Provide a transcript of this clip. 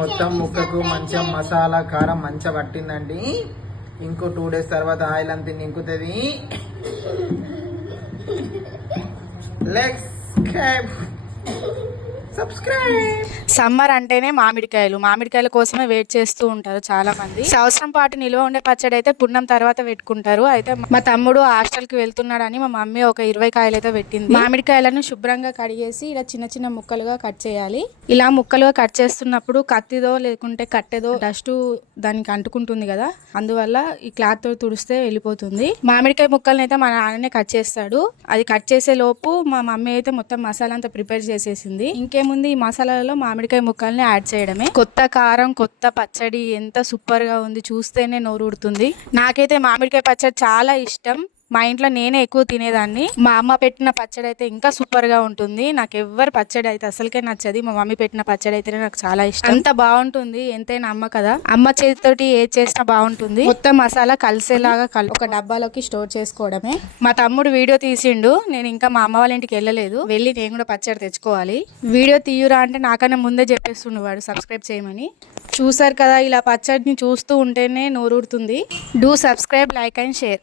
మొత్తం ముక్కకు మంచిగా మసాలా కారం మంచిగా పట్టిందండి. ఇంకో 2 days తర్వాత ఆయిల్ అంతా నింకుతుంది. Let's subscribe. సమ్మర్ అంటేనే మామిడికాయల కోసమే వెయిట్ చేస్తూ ఉంటారు చాలా మంది. సంవత్సరం పాటు నిల్వ ఉండే పచ్చడి అయితే పున్నం తర్వాత పెట్టుకుంటారు. అయితే మా తమ్ముడు హాస్టల్ కి వెళ్తున్నాడని మా మమ్మీ ఒక 20 కాయలు అయితే పెట్టింది. మామిడికాయలను శుభ్రంగా కడిగేసి ఇలా చిన్న చిన్న ముక్కలుగా కట్ చేయాలి. ఇలా ముక్కలుగా కట్ చేస్తున్నప్పుడు కత్తిదో లేకుంటే కట్టెదో డస్ట్ దానికి అంటుకుంటుంది కదా, అందువల్ల ఈ క్లాత్ తో తుడిస్తే వెళ్ళిపోతుంది. మామిడికాయ ముక్కల్ని అయితే మా నాన్ననే కట్ చేస్తాడు. అది కట్ చేసే లోపు మా మమ్మీ అయితే మొత్తం మసాలా అంతా ప్రిపేర్ చేసేసింది. ఇంకేముంది, ఈ మసాలాలో మామిడికాయ ముక్కల్ని యాడ్ చేయడమే. కొత్త కారం, కొత్త పచ్చడి ఎంత సూపర్ గా ఉంది, చూస్తేనే నోరు ఊడుతుంది. నాకైతే మామిడికాయ పచ్చడి చాలా ఇష్టం. మా ఇంట్లో నేనే ఎక్కువ తినేదాన్ని. మా అమ్మ పెట్టిన పచ్చడి అయితే ఇంకా సూపర్ గా ఉంటుంది. నాకు ఎవ్వరు పచ్చడి అయితే అసలుకే నచ్చది. మా మమ్మీ పెట్టిన పచ్చడి అయితేనే నాకు చాలా ఇష్టం. అంత బాగుంటుంది. ఎంతైనా అమ్మ కదా, అమ్మ చేతితోటి ఏది చేసినా బాగుంటుంది. మొత్తం మసాలా కలిసేలాగా ఒక డబ్బాలోకి స్టోర్ చేసుకోవడమే. మా తమ్ముడు వీడియో తీసిండు. నేను ఇంకా మా అమ్మ వాళ్ళ ఇంటికి వెళ్ళలేదు. వెళ్ళి నేను కూడా పచ్చడి తెచ్చుకోవాలి. వీడియో తీయురా అంటే నాకన్నా ముందే చెప్పేస్తుండు వాడు సబ్స్క్రైబ్ చేయమని. చూసారు కదా, ఇలా పచ్చడిని చూస్తూ ఉంటేనే నోరూడుతుంది. Do subscribe, like and share.